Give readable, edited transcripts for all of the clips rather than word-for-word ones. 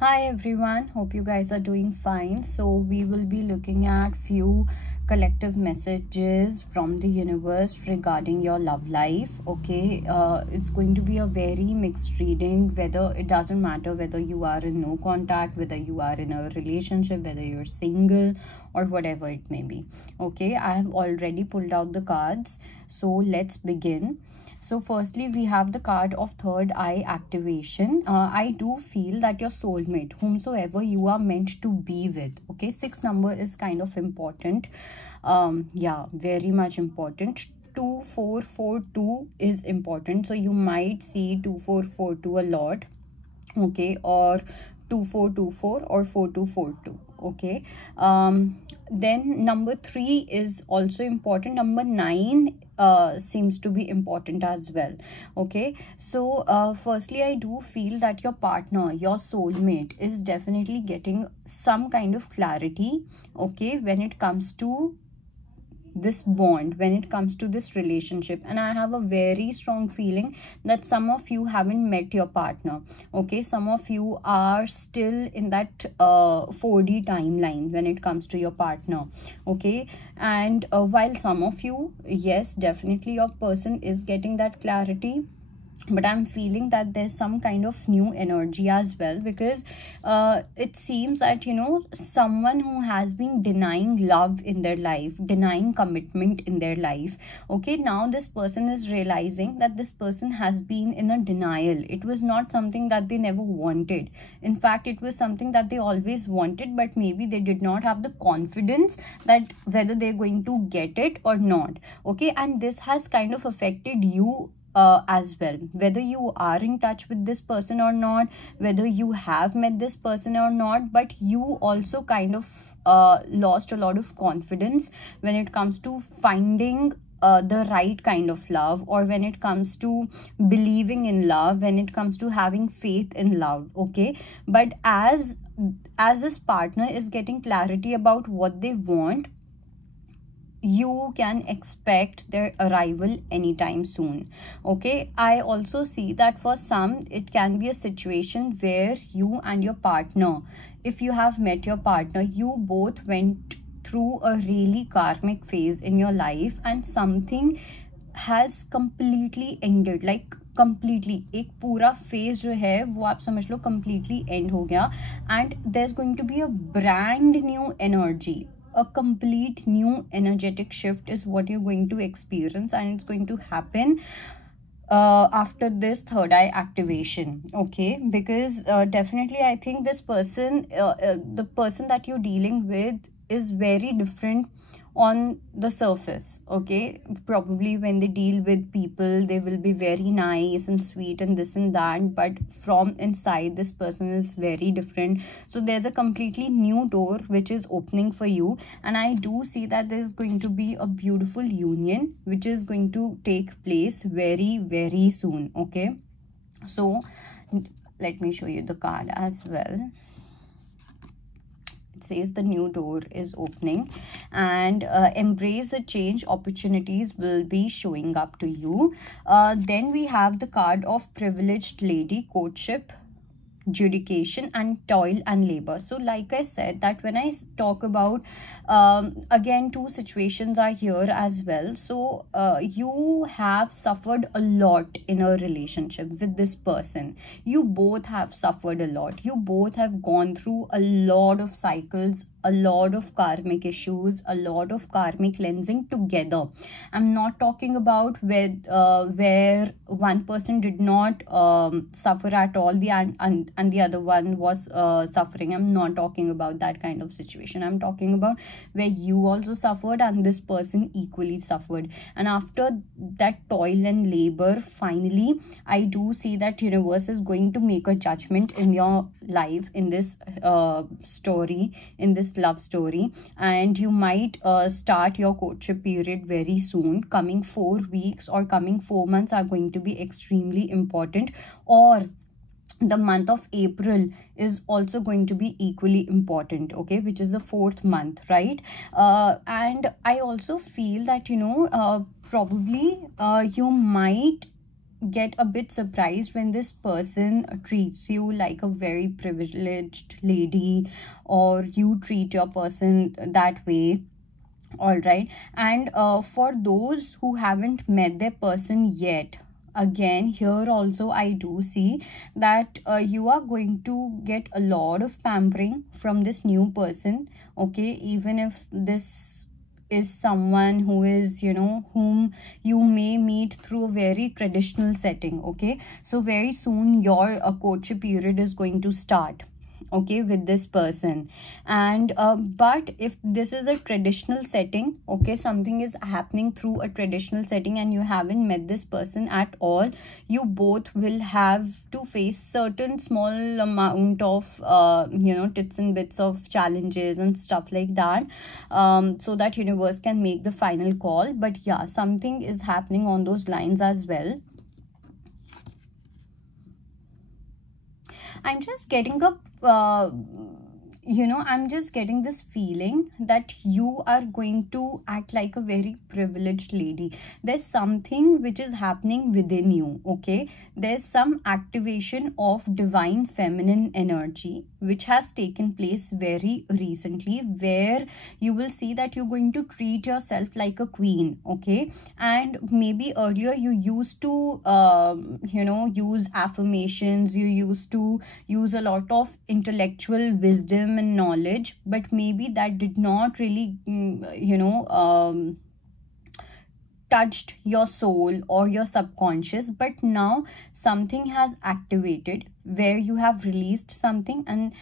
Hi everyone, hope you guys are doing fine. So we will be looking at few collective messages from the universe regarding your love life. Okay, it's going to be a very mixed reading. Whether it doesn't matter whether you are in no contact, whether you are in a relationship, whether you're single or whatever it may be. Okay, I have already pulled out the cards, so let's begin. So firstly, we have the card of third eye activation. I do feel that your soulmate, whomsoever you are meant to be with, okay, 6 number is kind of important. Yeah, very much important. 2442 is important, so you might see 2442 a lot, okay, or 2424 or 4242, okay. Then number 3 is also important. Number 9 seems to be important as well, okay. So firstly, I do feel that your partner, your soulmate, is definitely getting some kind of clarity, okay, when it comes to this bond, when it comes to this relationship. And I have a very strong feeling that some of you haven't met your partner, okay. Some of you are still in that 4D timeline when it comes to your partner, okay. And while some of you, yes, definitely your person is getting that clarity, but I'm feeling that there's some kind of new energy as well, because it seems that, you know, someone who has been denying love in their life, denying commitment in their life, okay, now this person is realizing that this person has been in a denial. It was not something that they never wanted. In fact, it was something that they always wanted, but maybe they did not have the confidence that whether they're going to get it or not, okay. And this has kind of affected you as well, whether you are in touch with this person or not, whether you have met this person or not, but you also kind of lost a lot of confidence when it comes to finding the right kind of love, or when it comes to believing in love, when it comes to having faith in love, okay. But as this partner is getting clarity about what they want, you can expect their arrival anytime soon, okay. I also see that for some it can be a situation where you and your partner, if you have met your partner, you both went through a really karmic phase in your life, and something has completely ended, like completely एक पूरा phase जो है वो आप समझ लो completely end हो गया, and there's going to be a brand new energy. A complete new energetic shift is what you're going to experience, and it's going to happen after this third eye activation, okay. Because definitely I think this person, the person that you're dealing with, is very different on the surface, okay. Probably when they deal with people, they will be very nice and sweet and this and that, but from inside this person is very different. So there's a completely new door which is opening for you, and I do see that there's going to be a beautiful union which is going to take place very, very soon, okay. So let me show you the card as well. Says the new door is opening, and embrace the change. Opportunities will be showing up to you. Then we have the card of privileged lady, courtship, judication, and toil and labor. So like I said, that when I talk about again, two situations are here as well. So you have suffered a lot in a relationship with this person. You both have suffered a lot. You both have gone through a lot of cycles, a lot of karmic issues, a lot of karmic cleansing together. I'm not talking about where one person did not suffer at all, and the other one was suffering. I'm not talking about that kind of situation. I'm talking about where you also suffered and this person equally suffered. And after that toil and labor, finally I do see that universe is going to make a judgment in your life, in this story, in this love story. And you might start your courtship period very soon. Coming 4 weeks or coming 4 months are going to be extremely important, or the month of April is also going to be equally important, okay, which is the 4th month, right? And I also feel that, you know, probably you might get a bit surprised when this person treats you like a very privileged lady, or you treat your person that way. All right. And for those who haven't met their person yet, again here also I do see that you are going to get a lot of pampering from this new person. Okay, even if this is someone who is, you know, whom you may meet through a very traditional setting. Okay, so very soon your courtship period is going to start, okay, with this person. And but if this is a traditional setting, okay, something is happening through a traditional setting and you haven't met this person at all, you both will have to face certain small amount of you know, tits and bits of challenges and stuff like that, so that universe can make the final call. But yeah, something is happening on those lines as well. I'm just getting a you know, I'm just getting this feeling that you are going to act like a very privileged lady. There's something which is happening within you. Okay, there's some activation of divine feminine energy which has taken place very recently, where you will see that you're going to treat yourself like a queen. Okay, and maybe earlier you used to you know, use affirmations, you used to use a lot of intellectual wisdom and knowledge, but maybe that did not really you know, touched your soul or your subconscious. But now something has activated where you have released something, and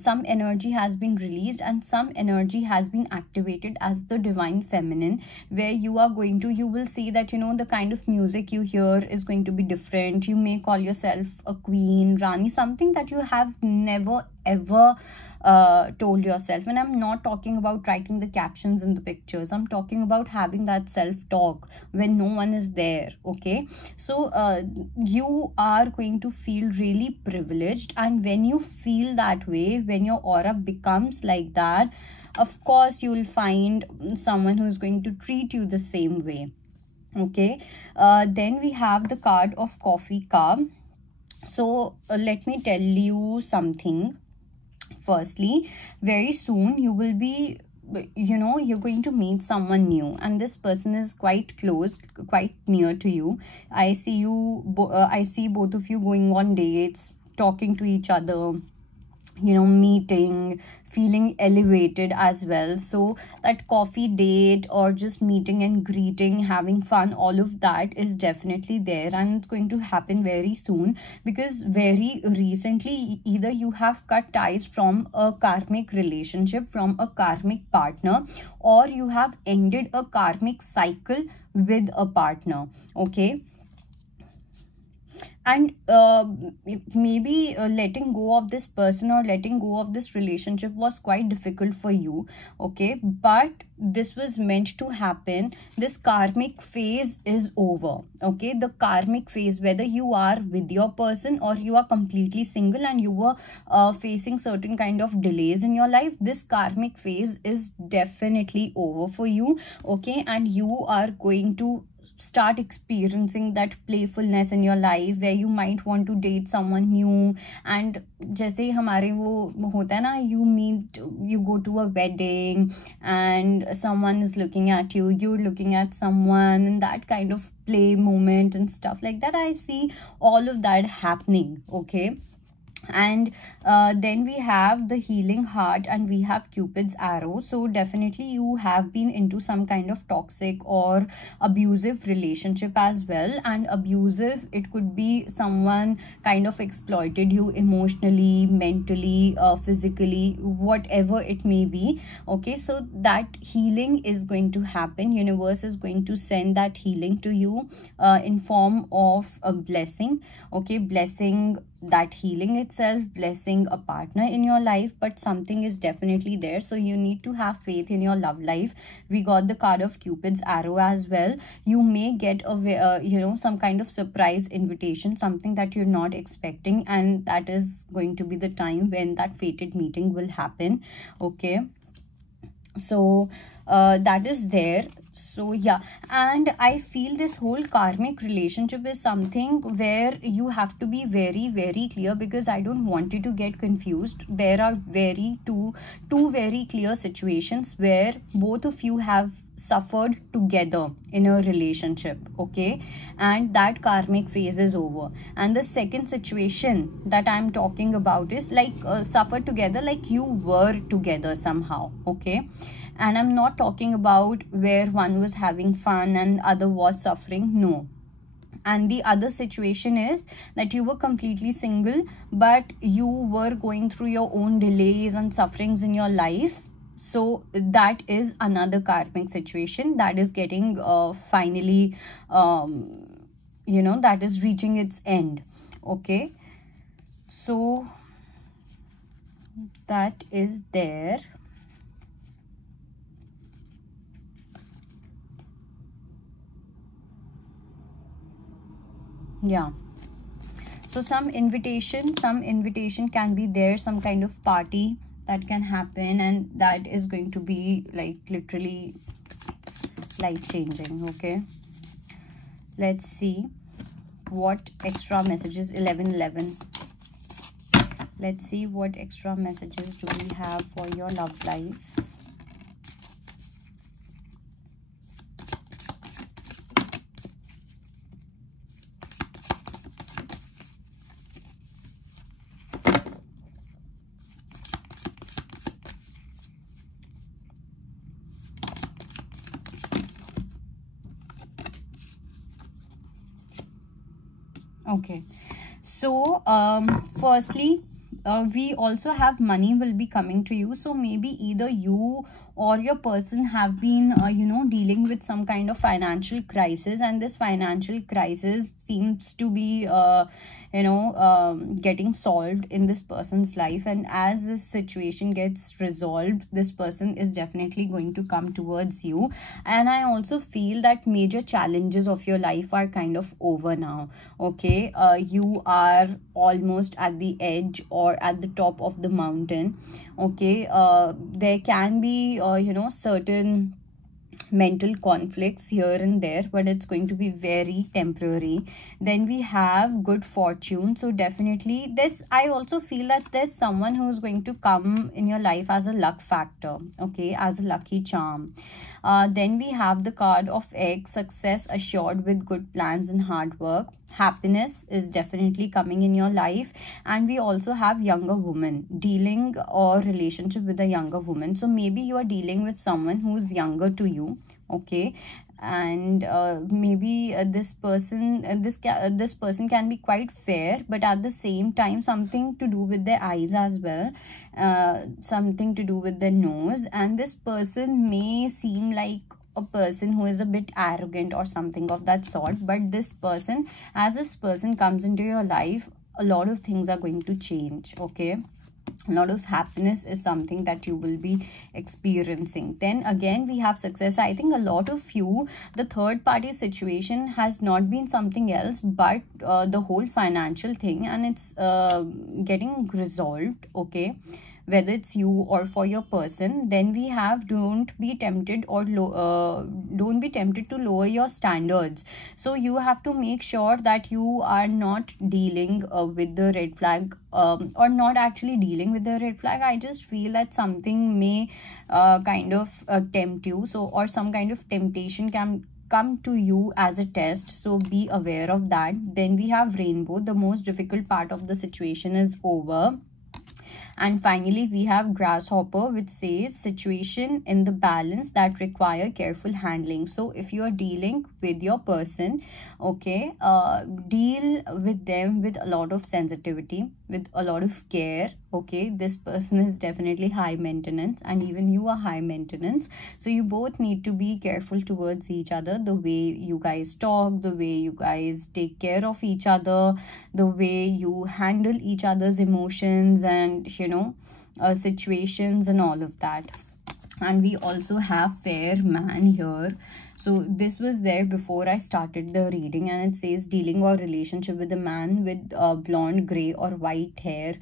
some energy has been released and some energy has been activated as the divine feminine, where you are going to, you will see that, you know, the kind of music you hear is going to be different. You may call yourself a queen, Rani, something that you have never ever told yourself. And I'm not talking about writing the captions in the pictures, I'm talking about having that self-talk when no one is there. Okay, so you are going to feel really privileged, and when you feel that way, when your aura becomes like that, of course you will find someone who is going to treat you the same way. Okay, then we have the card of coffee cup. So let me tell you something. Firstly, very soon you will be, you know, you're going to meet someone new, and this person is quite close, quite near to you. I see you I see both of you going on dates, talking to each other, you know, meeting, feeling elevated as well. So that coffee date or just meeting and greeting, having fun, all of that is definitely there, and it's going to happen very soon, because very recently either you have cut ties from a karmic relationship, from a karmic partner, or you have ended a karmic cycle with a partner. Okay, and maybe letting go of this person or letting go of this relationship was quite difficult for you. Okay, but this was meant to happen. This karmic phase is over. Okay, the karmic phase, whether you are with your person or you are completely single and you were facing certain kind of delays in your life, this karmic phase is definitely over for you. Okay, and you are going to start experiencing that playfulness in your life, where you might want to date someone new. And जैसे हमारे वो होता है ना, you meet, you go to a wedding and someone is looking at you, you're looking at someone, and that kind of play moment and stuff like that, I see all of that happening. Okay, and then we have the healing heart and we have Cupid's arrow. So definitely you have been into some kind of toxic or abusive relationship as well. And abusive, it could be someone kind of exploited you emotionally, mentally, physically, whatever it may be. Okay, so that healing is going to happen. Universe is going to send that healing to you in form of a blessing. Okay, blessing that healing itself, blessing a partner in your life, but something is definitely there. So you need to have faith in your love life. We got the card of Cupid's arrow as well. You may get a you know, some kind of surprise invitation, something that you're not expecting, and that is going to be the time when that fated meeting will happen. Okay, so that is there. So yeah, and I feel this whole karmic relationship is something where you have to be very, very clear, because I don't want you to get confused. There are two very clear situations where both of you have suffered together in a relationship, okay, and that karmic phase is over. And the second situation that I'm talking about is like suffered together, like you were together somehow, okay. And I'm not talking about where one was having fun and other was suffering, no. And the other situation is that you were completely single, but you were going through your own delays and sufferings in your life. So that is another karmic situation that is getting finally that is reaching its end, okay. So that is there. Yeah, so some invitation can be there, some kind of party that can happen, and that is going to be like literally life changing, okay. Let's see what extra messages. 1111. Let's see what extra messages do we have for your love life. Okay, so firstly, we also have money will be coming to you. So maybe either you or your person have been dealing with some kind of financial crisis, and this financial crisis seems to be getting solved in this person's life. And as this situation gets resolved, this person is definitely going to come towards you. And I also feel that major challenges of your life are kind of over now, okay. You are almost at the edge or at the top of the mountain, okay. There can be certain mental conflicts here and there, but it's going to be very temporary. Then we have good fortune, so definitely this, I also feel that there's someone who's going to come in your life as a luck factor, okay, as a lucky charm. Then we have the card of egg, success assured with good plans and hard work. Happiness is definitely coming in your life. And we also have younger woman, dealing or relationship with a younger woman. So maybe you are dealing with someone who's younger to you, okay. And maybe this person this person can be quite fair, but at the same time something to do with their eyes as well, something to do with their nose. And this person may seem like a person who is a bit arrogant or something of that sort, but this person, as this person comes into your life, a lot of things are going to change, okay. A lot of happiness is something that you will be experiencing. Then again we have success. I think a lot of you, the third party situation has not been something else but the whole financial thing, and it's getting resolved, okay, whether it's you or for your person. Then we have don't be tempted to lower your standards. So you have to make sure that you are not dealing with the red flag, or not actually dealing with the red flag. I just feel that something may kind of tempt you, so, or some kind of temptation can come to you as a test, so be aware of that. Then we have rainbow, the most difficult part of the situation is over. And finally we have grasshopper, which says situation in the balance that require careful handling. So if you are dealing with your person, okay, deal with them with a lot of sensitivity, with a lot of care, okay. This person is definitely high maintenance, and even you are high maintenance, so you both need to be careful towards each other. The way you guys talk, the way you guys take care of each other, the way you handle each other's emotions and situations and all of that. And we also have fair man here. So this was there before I started the reading, and it says dealing or relationship with a man with blonde, gray or white hair.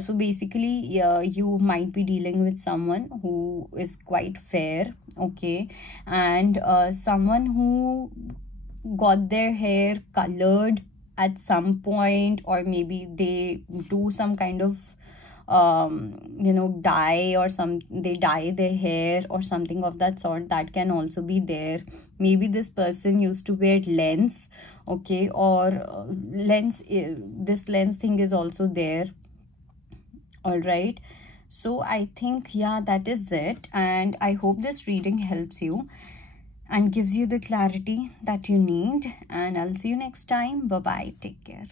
So basically you might be dealing with someone who is quite fair, okay, and someone who got their hair colored at some point, or maybe they do some kind of dye, or they dye their hair or something of that sort. That can also be there. Maybe this person used to wear lens, okay, or this lens thing is also there. All right, so I think, yeah, that is it, and I hope this reading helps you and gives you the clarity that you need, and I'll see you next time. Bye bye, take care.